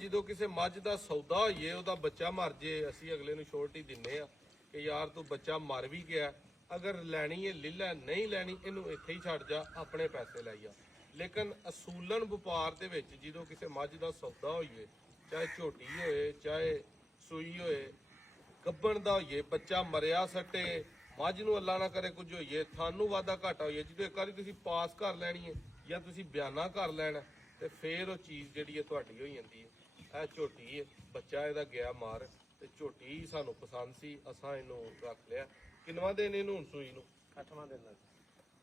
ਜਦੋਂ ਕਿਸੇ ਮੱਝ ਦਾ ਸੌਦਾ ਹੋਈਏ ਉਹਦਾ ਬੱਚਾ ਮਰ ਜੇ ਅਸੀਂ ਅਗਲੇ ਨੂੰ ਛੋਟੀ ਦਿੰਨੇ ਆ ਕਿ ਯਾਰ ਤੂੰ ਬੱਚਾ ਮਰ ਵੀ ਗਿਆ, ਅਗਰ ਲੈਣੀ ਹੈ ਲੈ ਲੈ, ਨਹੀਂ ਲੈਣੀ ਇਹਨੂੰ ਇੱਥੇ ਹੀ ਛੱਡ ਜਾ, ਆਪਣੇ ਪੈਸੇ ਲੈ ਜਾ। ਲੇਕਿਨ ਅਸੂਲਨ ਵਪਾਰ ਦੇ ਵਿੱਚ ਜਦੋਂ ਕਿਸੇ ਮੱਝ ਦਾ ਸੌਦਾ ਹੋਈਏ, ਚਾਹੇ ਝੋਟੀ ਹੋਏ ਚਾਹੇ ਸੂਈ ਹੋਏ, ਗੱਭਣ ਦਾ ਹੋਈਏ, ਬੱਚਾ ਮਰਿਆ ਸੱਟੇ, ਮੱਝ ਨੂੰ ਅੱਲਾ ਨਾ ਕਰੇ ਕੁਝ ਹੋਈਏ, ਤੁਹਾਨੂੰ ਵਾਧਾ ਘਾਟਾ ਹੋਈਏ, ਜਦੋਂ ਇੱਕ ਵਾਰੀ ਤੁਸੀਂ ਪਾਸ ਕਰ ਲੈਣੀ ਹੈ ਜਾਂ ਤੁਸੀਂ ਬਿਆਨਾ ਕਰ ਲੈਣਾ ਤੇ ਫੇਰ ਉਹ ਚੀਜ਼ ਜਿਹੜੀ ਹੈ ਤੁਹਾਡੀ ਹੋ ਜਾਂਦੀ ਹੈ। ਇਹ ਝੋਟੀ ਹੈ, ਬੱਚਾ ਇਹਦਾ ਗਿਆ ਮਾਰ ਤੇ ਝੋਟੀ ਸਾਨੂੰ ਪਸੰਦ ਸੀ, ਅਸਾਂ ਇਹਨੂੰ ਰੱਖ ਲਿਆ। ਕਿੰਨਵਾਂ ਦਿਨ ਇਹਨੂੰ ਹੁਣ ਸੂਈ ਨੂੰ? 8ਵਾਂ ਦਿਨ।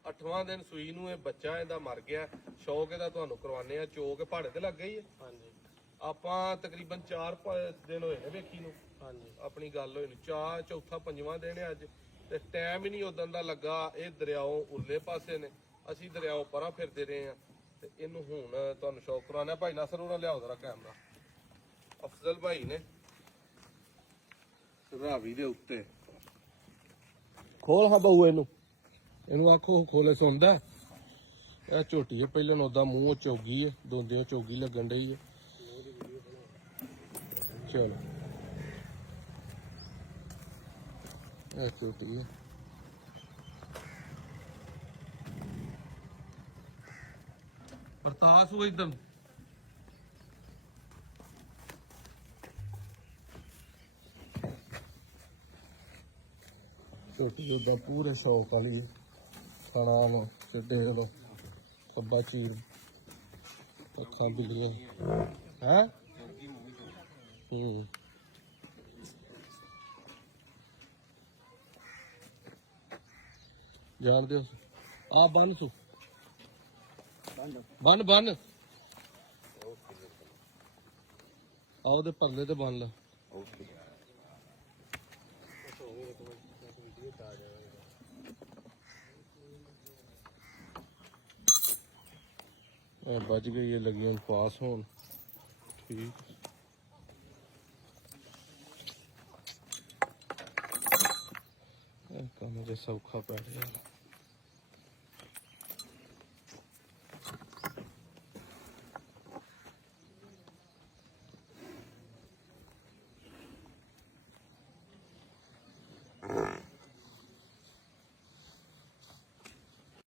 8ਵਾਂ ਦਿਨ ਸੂਈ ਨੂੰ। ਇਹ ਬੱਚਾ ਇਹਦਾ ਮਰ ਗਿਆ। ਸ਼ੌਕ ਇਹਦਾ ਤੁਹਾਨੂੰ ਕਰਵਾਨੇ ਆ, ਚੋਕ ਪਹਾੜੇ ਤੇ ਲੱਗ ਗਈ ਹੈ। ਹਾਂਜੀ ਆਪਾਂ ਤਕਰੀਬਨ 4 ਦਿਨ ਹੋਏ ਨੇ ਵੇਖੀ ਨੂੰ। ਹਾਂਜੀ ਆਪਣੀ ਗੱਲ ਹੋਈ ਨੂੰ ਚੌਥਾ 5ਵਾਂ ਦਿਨ ਹੈ ਅੱਜ, ਤੇ ਟਾਈਮ ਹੀ ਨਹੀਂ ਉਦੋਂ ਦਾ ਲੱਗਾ। ਇਹ ਦਰਿਆਓਂ ਉਰਲੇ ਪਾਸੇ ਨੇ, ਅਸੀਂ ਦਰਿਆਓਂ ਪਰਾਂ ਫਿਰਦੇ ਰਹੇ ਆ ਤੇ ਇਹਨੂੰ ਹੁਣ ਤੁਹਾਨੂੰ ਸ਼ੌਕ ਕਰਾਉਣਾ। ਭਾਈ ਨਾਸਰ ਉਹਨਾਂ ਲਿਆਓ ਜ਼ਰਾ ਕੈਮਰਾ। ਅਫਜ਼ਲ ਭਾਈ ਨੇ ਰਾਵੀ ਦੇ ਉੱਤੇ ਖੋਲ ਹਾਂ ਬਹੂ ਇਹਨੂੰ ਆਖੋ ਖੋਲੇ ਸੁਣਦਾ। ਇਹ ਝੋਟੀ ਹੈ, ਪਹਿਲਾਂ ਉਹਦਾ ਮੂੰਹ ਚੋਗੀ ਹੈ, ਦੋਂਦਿਆਂ ਚੋਗੀ ਲੱਗਣ ਡਈ ਹੈ। ਚਲੋ ਇਹ ਝੋਟੀ ਹੈ। ਪ੍ਰਤਾਸ ਉਹ ਇਧਰ ਝੋਟੀ ਉਹਦਾ ਪੂਰੇ ਸ਼ੌਕ ਵਾਲੀ ਖਾਣਾ ਨੂੰ ਸਿੱਧੇ ਲੋ ਖੱਬਾ ਚੀਰ ਅੱਖਾਂ ਬਿਲੀਆਂ ਹੈ। ਜਾਣਦੇ ਹੋ ਆ ਬੰਨ ਸੂ ਬੰਨ ਆ ਉਹਦੇ ਪਰਲੇ ਤੇ ਬੰਨ ਲਾ। बच गई है, लगी पास होन। ठीक काम जो सौखा पै गया।